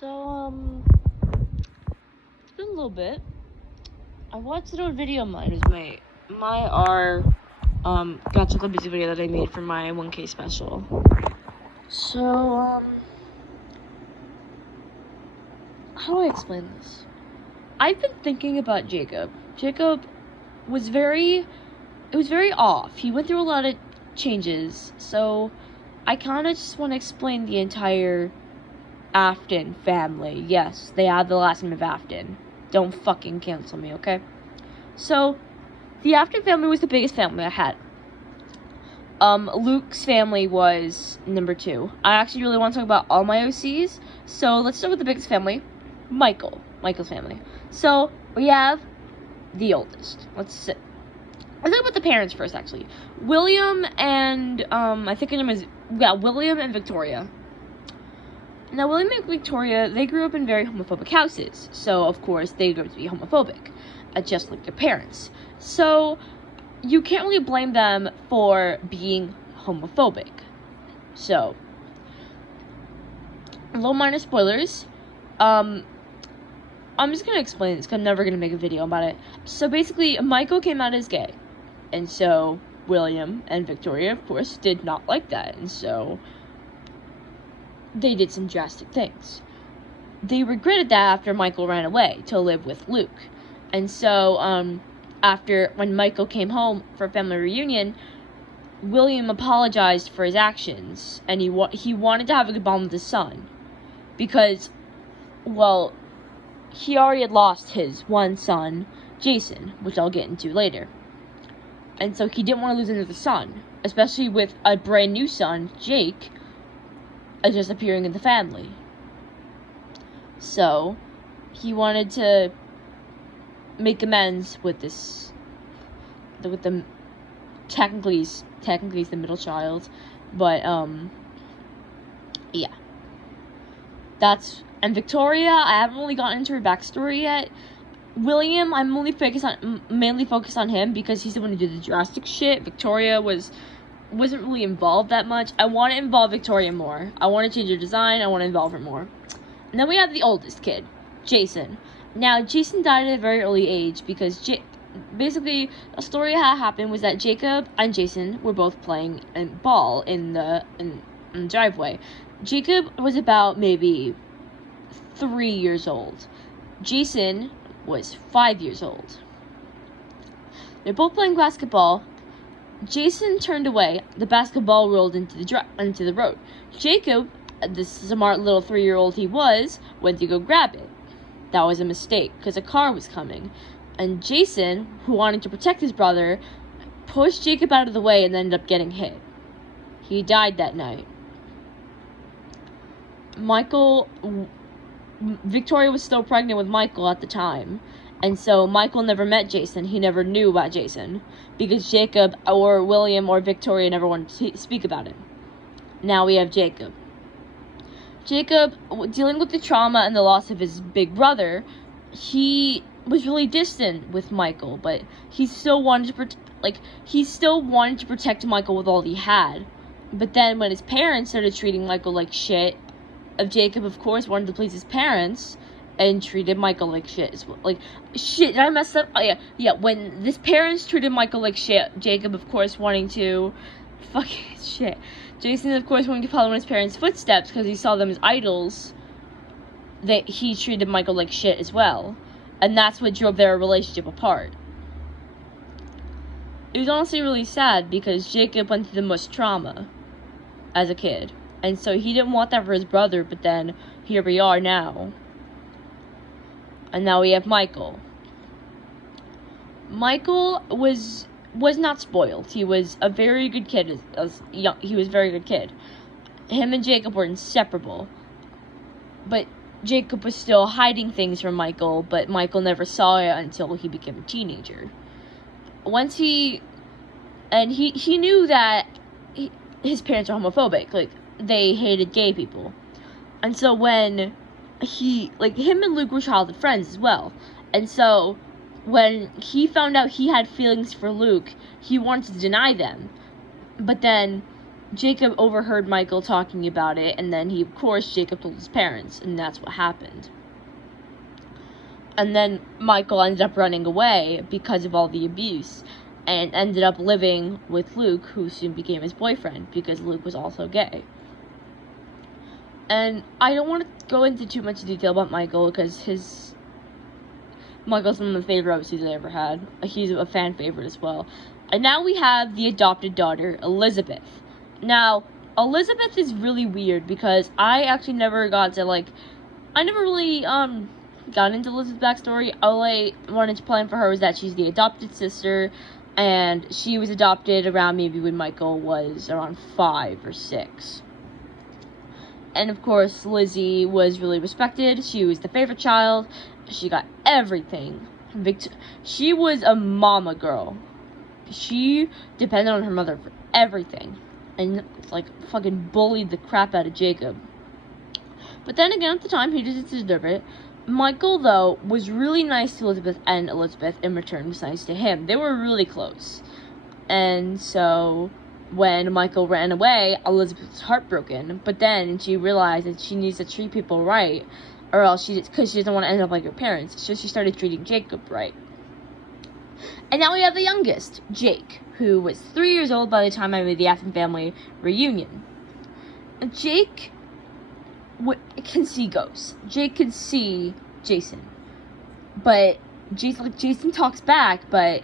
So, it's been a little bit. I watched an old video of mine. It was my Gotcha Club music video that I made for my 1K special. So, how do I explain this? I've been thinking about Jacob. Jacob was very off. He went through a lot of changes, so I kind of just want to explain the entire Afton family. Yes, they have the last name of Afton. Don't fucking cancel me, okay? So, the Afton family was the biggest family I had. Luke's family was number 2. I actually really want to talk about all my OCs, so let's start with the biggest family, Michael's family. So, we have the oldest. Let's talk about the parents first, actually. William and, I think her name is, William and Victoria. Now, William and Victoria, they grew up in very homophobic houses, so, of course, they grew up to be homophobic, just like their parents. So, you can't really blame them for being homophobic. So, a little minor spoilers. I'm just going to explain this, because I'm never going to make a video about it. So, basically, Michael came out as gay, and so William and Victoria, of course, did not like that, and so they did some drastic things. They regretted that after Michael ran away to live with Luke. And so, when Michael came home for a family reunion, William apologized for his actions, and he wanted to have a good bond with his son. Because, well, he already had lost his one son, Jason, which I'll get into later. And so he didn't want to lose another son, especially with a brand new son, Jake, just appearing in the family. So, he wanted to make amends with the technically he's the middle child, but yeah. And Victoria, I haven't really gotten into her backstory yet. William, I'm mainly focused on him because he's the one who did the drastic shit. Victoria wasn't really involved that much. I want to involve Victoria more. I want to change her design. I want to involve her more. And then we have the oldest kid, Jason. Now, Jason died at a very early age because basically, a story that happened was that Jacob and Jason were both playing ball in the driveway. Jacob was about maybe 3 years old. Jason was 5 years old. They're both playing basketball. Jason turned away. The basketball rolled into the road. Jacob, the smart little 3-year-old he was, went to go grab it. That was a mistake, because a car was coming. And Jason, who wanted to protect his brother, pushed Jacob out of the way and ended up getting hit. He died that night. Victoria was still pregnant with Michael at the time. And so Michael never met Jason. He never knew about Jason because Jacob or William or Victoria never wanted to speak about it. Now we have Jacob. Jacob, dealing with the trauma and the loss of his big brother, he was really distant with Michael, but he still wanted to protect Michael with all he had. But then when his parents started treating Michael like shit, Jacob, of course, wanted to please his parents and treated Michael like shit as well. Like, shit, did I mess up? Oh, yeah, when his parents treated Michael like shit, Jacob, of course, wanting to fucking shit. Jason, of course, wanting to follow in his parents' footsteps because he saw them as idols, that he treated Michael like shit as well. And that's what drove their relationship apart. It was honestly really sad because Jacob went through the most trauma as a kid. And so he didn't want that for his brother, but then here we are now. And now we have Michael. Michael was not spoiled. He was a very good kid. He was a very good kid. Him and Jacob were inseparable. But Jacob was still hiding things from Michael, but Michael never saw it until he became a teenager. He knew that his parents are homophobic. Like, they hated gay people. And so when him and Luke were childhood friends as well. And so when he found out he had feelings for Luke, he wanted to deny them. But then Jacob overheard Michael talking about it, and then Jacob told his parents, and that's what happened. And then Michael ended up running away because of all the abuse, and ended up living with Luke, who soon became his boyfriend, because Luke was also gay. And I don't want to go into too much detail about Michael, because Michael's one of my favorite OCs I ever had. He's a fan favorite as well. And now we have the adopted daughter, Elizabeth. Now, Elizabeth is really weird, because I actually never got to, I never really, got into Elizabeth's backstory. All I wanted to plan for her was that she's the adopted sister, and she was adopted around maybe when Michael was around 5 or 6. And of course, Lizzie was really respected. She was the favorite child. She got everything. She was a mama girl. She depended on her mother for everything. And, fucking bullied the crap out of Jacob. But then again, at the time, he didn't deserve it. Michael, though, was really nice to Elizabeth, and Elizabeth, in return, was nice to him. They were really close. And so, when Michael ran away, Elizabeth was heartbroken. But then she realized that she needs to treat people right, or else because she doesn't want to end up like her parents. So she started treating Jacob right. And now we have the youngest, Jake, who was 3 years old by the time I made the Afton Family reunion. And Jake can see ghosts. Jake can see Jason. But Jason talks back, but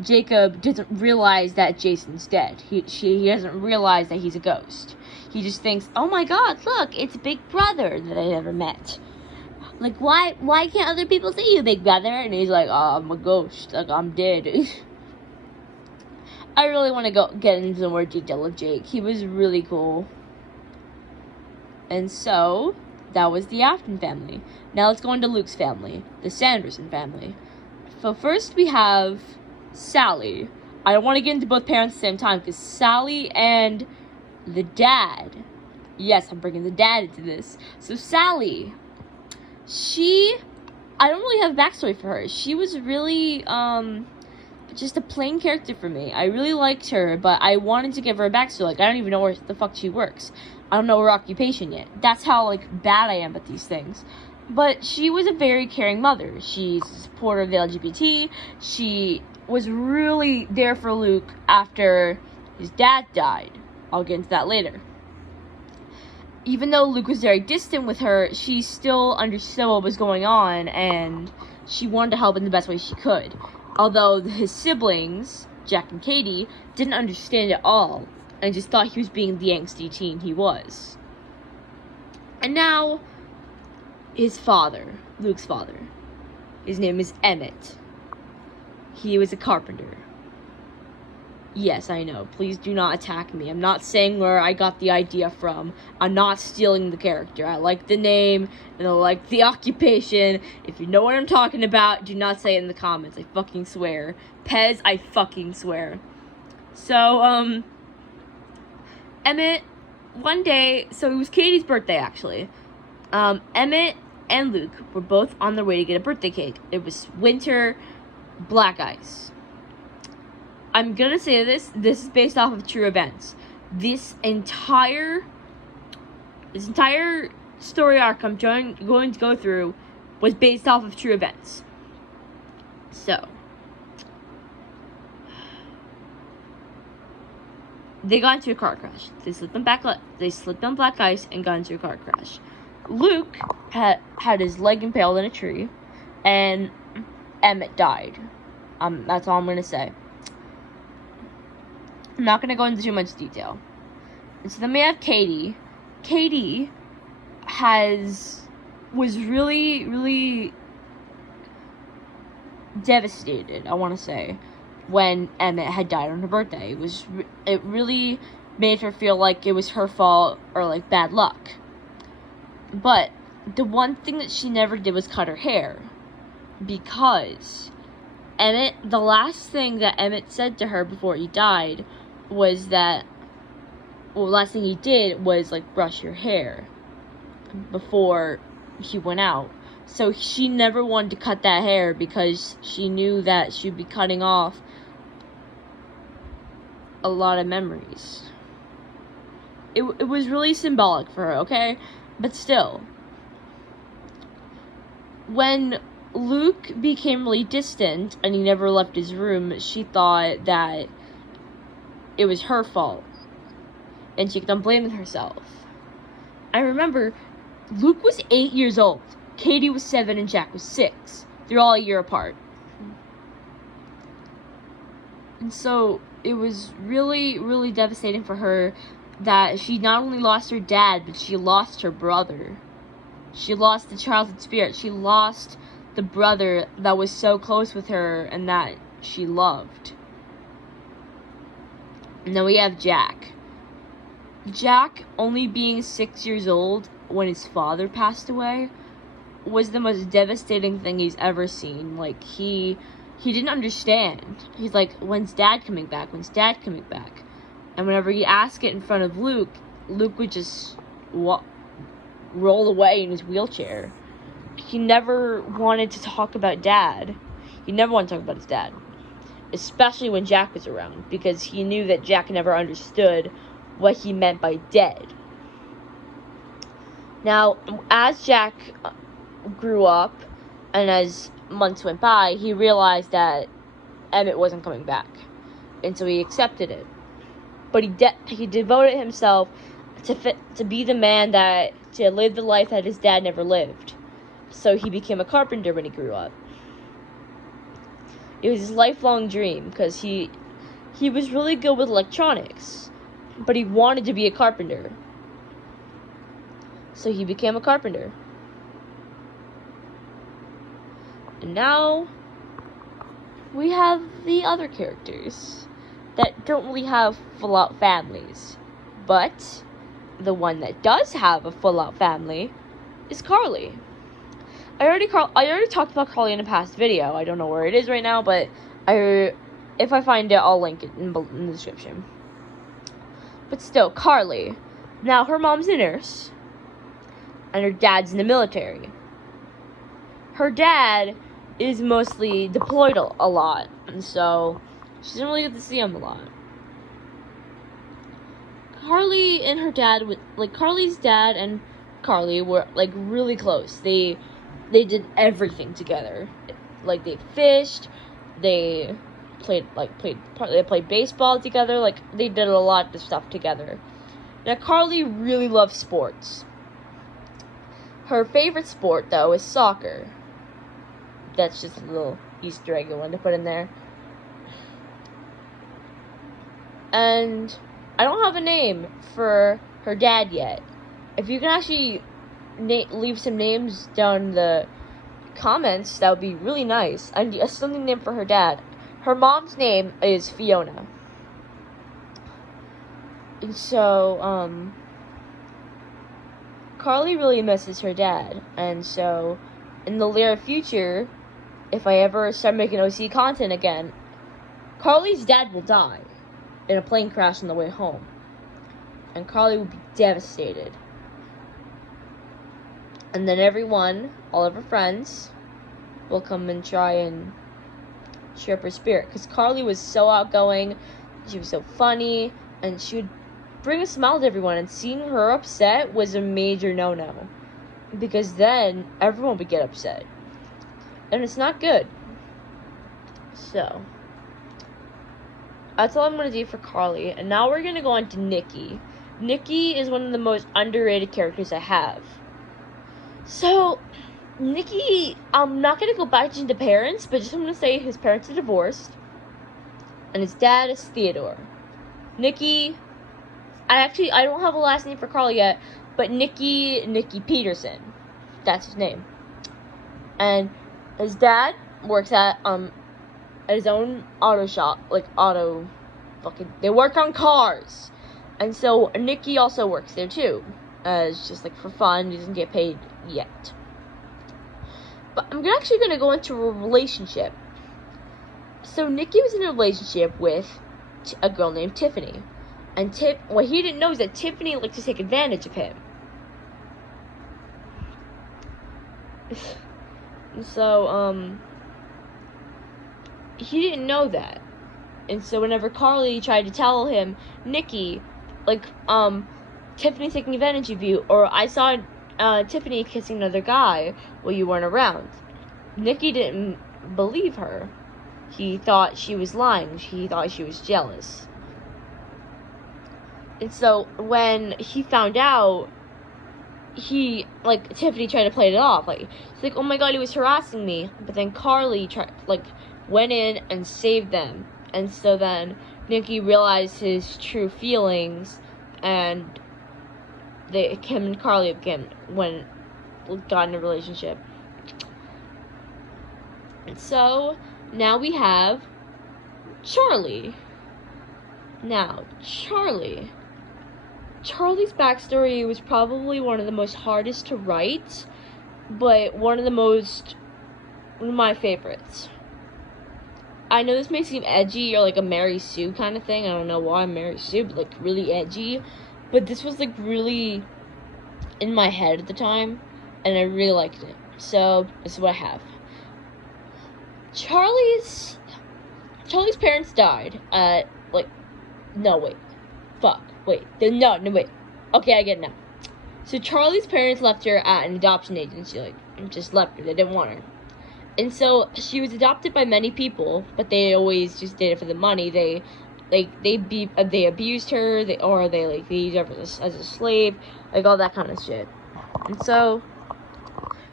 Jacob doesn't realize that Jason's dead. He doesn't realize that he's a ghost. He just thinks, oh my god, look, it's Big Brother that I never met. Why can't other people see you, Big Brother? And he's like, oh, I'm a ghost. I'm dead. I really want to get into more detail of Jake. He was really cool. And so, that was the Afton family. Now let's go into Luke's family, the Sanderson family. So first we have Sally. I don't want to get into both parents at the same time, because Sally and the dad. Yes, I'm bringing the dad into this. So Sally, I don't really have a backstory for her. She was really, just a plain character for me. I really liked her, but I wanted to give her a backstory. I don't even know where the fuck she works. I don't know her occupation yet. That's how, bad I am at these things. But she was a very caring mother. She's a supporter of the LGBT. She was really there for Luke after his dad died. I'll get into that later. Even though Luke was very distant with her, she still understood what was going on, and she wanted to help in the best way she could. Although his siblings, Jack and Katie, didn't understand at all, and just thought he was being the angsty teen he was. And now, his father, Luke's father. His name is Emmett. He was a carpenter. Yes, I know. Please do not attack me. I'm not saying where I got the idea from. I'm not stealing the character. I like the name, and I like the occupation. If you know what I'm talking about, do not say it in the comments. I fucking swear. Pez, I fucking swear. So, Emmett, one day, so it was Katie's birthday, actually. Emmett and Luke were both on their way to get a birthday cake. It was winter, black ice. I'm gonna say this is based off of true events. This entire story arc I'm going to go through was based off of true events. So, they got into a car crash. They slipped on black ice and got into a car crash. Luke had his leg impaled in a tree, and Emmett died. That's all I'm gonna say. I'm not going to go into too much detail. And so then we have Katie. Katie was really, really devastated, I want to say, when Emmett had died on her birthday. It really made her feel like it was her fault or bad luck. But the one thing that she never did was cut her hair, because the last thing that Emmett said to her before he died was that, the last thing he did was, brush your hair before he went out. So she never wanted to cut that hair, because she knew that she'd be cutting off a lot of memories. it was really symbolic for her, okay? But still, when Luke became really distant and he never left his room, she thought that it was her fault. And she kept on blaming herself. I remember, Luke was 8 years old. Katie was 7 and Jack was 6. They're all a year apart. And so, it was really, really devastating for her that she not only lost her dad, but she lost her brother. She lost the childhood spirit. She lost the brother that was so close with her and that she loved. And then we have Jack. Jack, only being 6 years old when his father passed away, was the most devastating thing he's ever seen. Like, he didn't understand. He's like, when's Dad coming back? When's Dad coming back? And whenever he asked it in front of Luke, Luke would just roll away in his wheelchair. He never wanted to talk about Dad. He never wanted to talk about his dad. Especially when Jack was around, because he knew that Jack never understood what he meant by dead. Now, as Jack grew up, and as months went by, he realized that Emmett wasn't coming back. And so he accepted it. But he devoted himself to be the man to live the life that his dad never lived. So he became a carpenter when he grew up. It was his lifelong dream, because he was really good with electronics, but he wanted to be a carpenter. So he became a carpenter. And now we have the other characters that don't really have full-out families. But the one that does have a full-out family is Carly. I already talked about Carly in a past video. I don't know where it is right now, but if I find it, I'll link it in the description. But still, Carly. Now, her mom's a nurse, and her dad's in the military. Her dad is mostly deployed a lot, and so she doesn't really get to see him a lot. Carly and her dad, Carly's dad and Carly were, really close. They did everything together. Like, they fished, they played baseball together, they did a lot of stuff together. Now, Carly really loves sports. Her favorite sport, though, is soccer. That's just a little Easter egg I wanted to put in there. And I don't have a name for her dad yet. If you can actually leave some names down in the comments, that would be really nice. And something named for her dad. Her mom's name is Fiona. And so, Carly really misses her dad. And so, in the near future, if I ever start making OC content again, Carly's dad will die in a plane crash on the way home. And Carly will be devastated. And then all of her friends, will come and try and cheer up her spirit. Because Carly was so outgoing, she was so funny, and she would bring a smile to everyone. And seeing her upset was a major no-no. Because then, everyone would get upset. And it's not good. So, that's all I'm going to do for Carly. And now we're going to go on to Nikki. Nikki is one of the most underrated characters I have. So, Nikki, I'm not going to go back into parents, but just I'm going to say his parents are divorced. And his dad is Theodore. Nikki, I don't have a last name for Carly yet, but Nikki Peterson. That's his name. And his dad works at his own auto shop, they work on cars. And so Nikki also works there too, as just for fun. He doesn't get paid yet. But I'm actually going to go into a relationship. So Nikki was in a relationship with a girl named Tiffany. And what he didn't know is that Tiffany liked to take advantage of him. And so, he didn't know that. And so whenever Carly tried to tell him, Nikki, Tiffany's taking advantage of you, or I saw Tiffany kissing another guy while you weren't around. Nikki didn't believe her. He thought she was lying. He thought she was jealous. And so when he found out, Tiffany tried to play it off. She's like, oh my god, he was harassing me. But then Carly went in and saved them. And so then Nikki realized his true feelings, and him and Carly got in a relationship. And so now we have Charlie. Now, Charlie's backstory was probably one of the most hardest to write, but one of my favorites. I know this may seem edgy or like a Mary Sue kind of thing. I don't know why I'm Mary Sue, but like really edgy. But this was like really in my head at the time, and I really liked it. So this is what I have. Charlie's parents died at wait. Okay, I get it now. So Charlie's parents left her at an adoption agency, just left her. They didn't want her. And so she was adopted by many people, but they always just did it for the money. They abused her, they used her as a slave, all that kind of shit. And so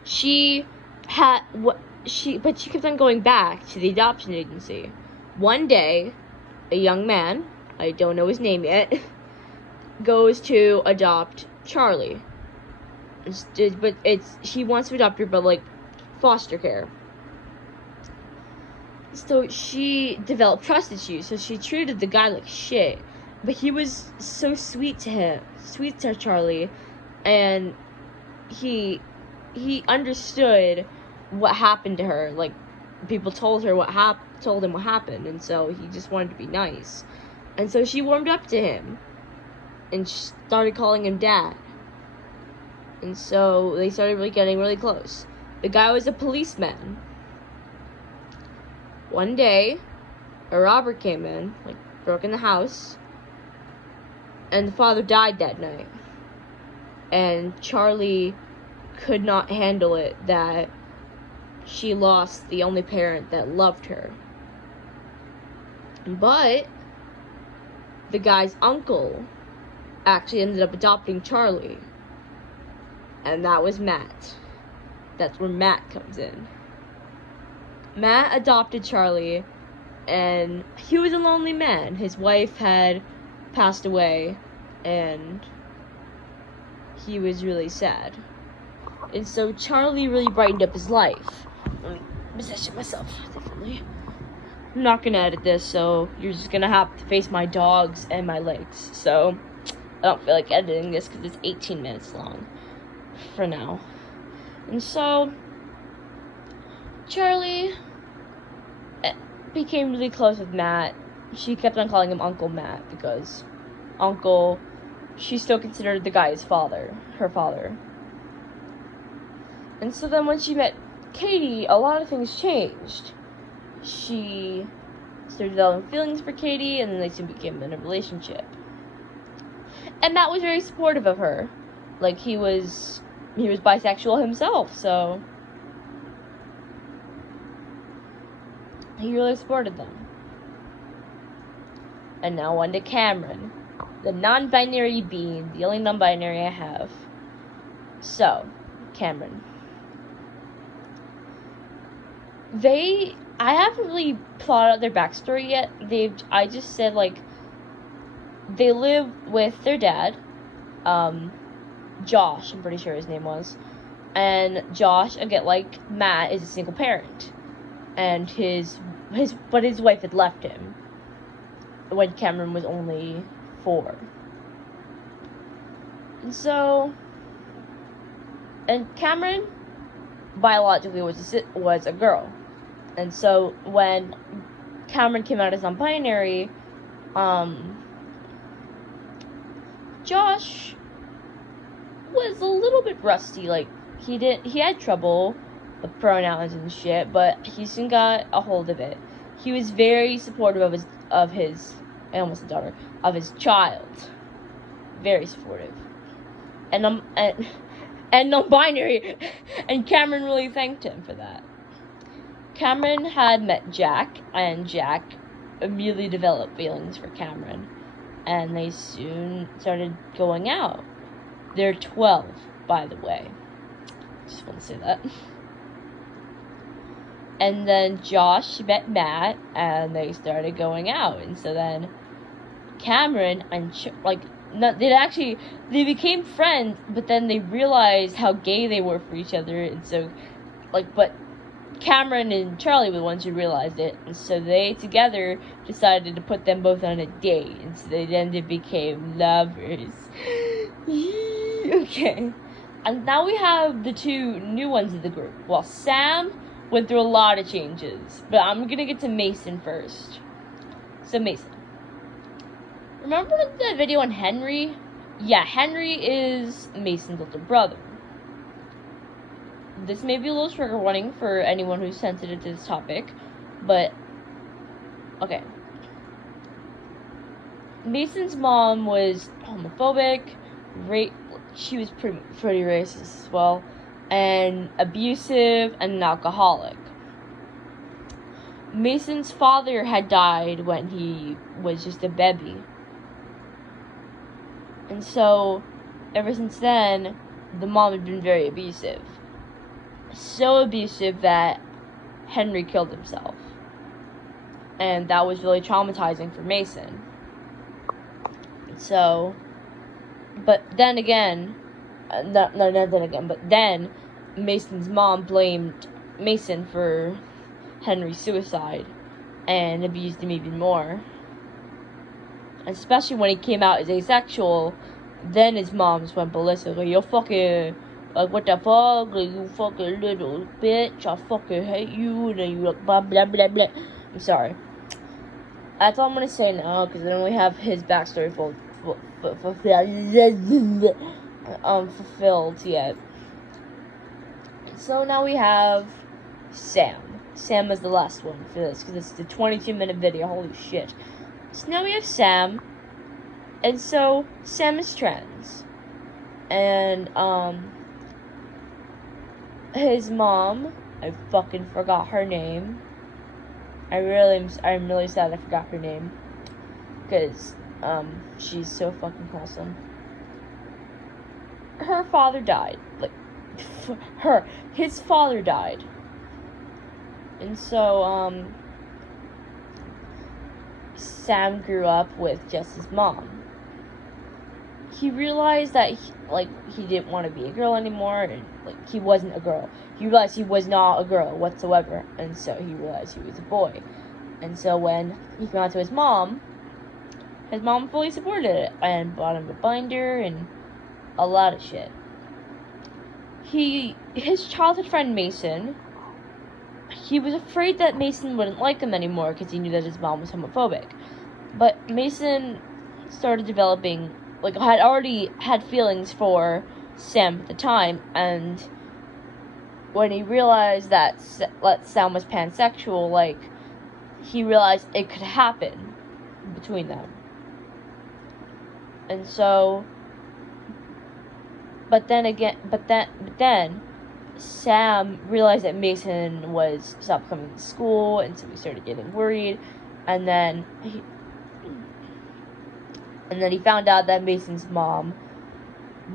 she kept on going back to the adoption agency. One day, a young man, I don't know his name yet, goes to adopt Charlie. He wants to adopt her, but foster care. So she developed trust issues, so she treated the guy like shit. But he was so sweet to Charlie, and he understood what happened to her. People told him what happened, and so he just wanted to be nice. And so she warmed up to him, and started calling him dad. And so they started getting really close. The guy was a policeman. One day, a robber came in, broke in the house, and the father died that night. And Charlie could not handle it that she lost the only parent that loved her. But the guy's uncle actually ended up adopting Charlie, and that was Matt. That's where Matt comes in. Matt adopted Charlie, and he was a lonely man. His wife had passed away, and he was really sad. And so Charlie really brightened up his life. Let me position myself differently. I'm not gonna edit this, so you're just gonna have to face my dogs and my legs. So I don't feel like editing this because it's 18 minutes long for now. And so Charlie became really close with Matt. She kept on calling him Uncle Matt because she still considered the guy her father. And so then when she met Katie, a lot of things changed. She started developing feelings for Katie, and then they soon became in a relationship. And Matt was very supportive of her. He was bisexual himself, so he really supported them. And now on to Cameron, the non-binary being, the only non-binary I have. So, Cameron. I haven't really plotted out their backstory yet. I just said, they live with their dad, Josh, I'm pretty sure his name was. And Josh, again, like Matt, is a single parent. And his wife had left him when Cameron was only 4. And Cameron biologically was a girl. And so when Cameron came out as non-binary, Josh was a little bit rusty. He had trouble with pronouns and shit, but he soon got a hold of it. He was very supportive of his child. Very supportive. and non-binary, and Cameron really thanked him for that. Cameron had met Jack, and Jack immediately developed feelings for Cameron, and they soon started going out. They're 12, by the way. Just want to say that. And then Josh met Matt, and they started going out, and so then Cameron and they became friends, but then they realized how gay they were for each other, and so but Cameron and Charlie were the ones who realized it, and so they together decided to put them both on a date, and so they became lovers. Okay. And now we have the two new ones of the group. Well, Sam went through a lot of changes, but I'm gonna get to Mason first. So Mason. Remember the video on Henry? Yeah, Henry is Mason's older brother. This may be a little trigger warning for anyone who's sensitive to this topic, but okay. Mason's mom was homophobic, she was pretty racist as well, and abusive, and an alcoholic. Mason's father had died when he was just a baby. And so, ever since then, the mom had been very abusive. So abusive that Henry killed himself. And that was really traumatizing for Mason. So, but then Mason's mom blamed Mason for Henry's suicide and abused him even more. Especially when he came out as asexual, then his mom just went ballistic. Like, you're fucking, like, what the fuck? Like, you fucking little bitch. I fucking hate you. And then you like, blah, blah, blah, blah. I'm sorry. That's all I'm gonna say now, because I don't really have his backstory fulfilled yet. So now we have Sam. Sam is the last one for this, because it's the 22-minute video. Holy shit. So now we have Sam, and so Sam is trans, and his mom, I fucking forgot her name. I'm really sad I forgot her name, because she's so fucking awesome. Her father died, his father died, and so Sam grew up with just his mom. He realized that he didn't want to be a girl anymore, and he wasn't a girl. He realized he was not a girl whatsoever, and so he realized he was a boy. And so when he came out to his mom fully supported it and bought him a binder and a lot of shit. His childhood friend Mason, he was afraid that Mason wouldn't like him anymore because he knew that his mom was homophobic. But Mason started developing, had already had feelings for Sam at the time, and when he realized that Sam was pansexual, he realized it could happen between them. And so, but then Sam realized that Mason was stopped coming to school, and so he started getting worried, and then he found out that Mason's mom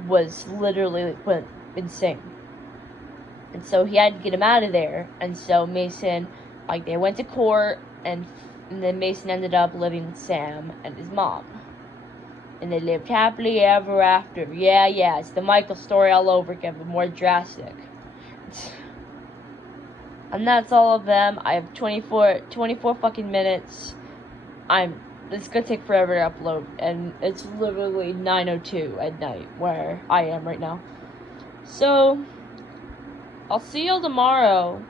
was literally went insane. And so he had to get him out of there. And so Mason, they went to court, and then Mason ended up living with Sam and his mom. And they lived happily ever after. Yeah, it's the Michael story all over again, but more drastic. And that's all of them. I have 24 fucking minutes. It's gonna take forever to upload, and it's literally 9:02 at night where I am right now. So, I'll see y'all tomorrow.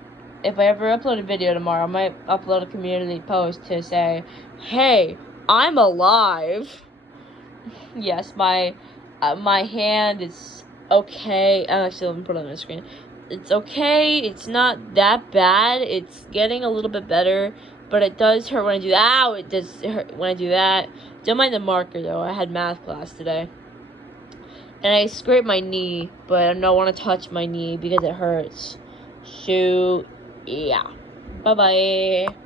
If I ever upload a video tomorrow, I might upload a community post to say, hey, I'm alive. Yes, my hand is okay. Actually, let me put it on the screen. It's okay. It's not that bad. It's getting a little bit better, but it does hurt when I do that. Ow, it does hurt when I do that. Don't mind the marker, though. I had math class today. And I scraped my knee, but I don't want to touch my knee because it hurts. So, yeah. Bye-bye.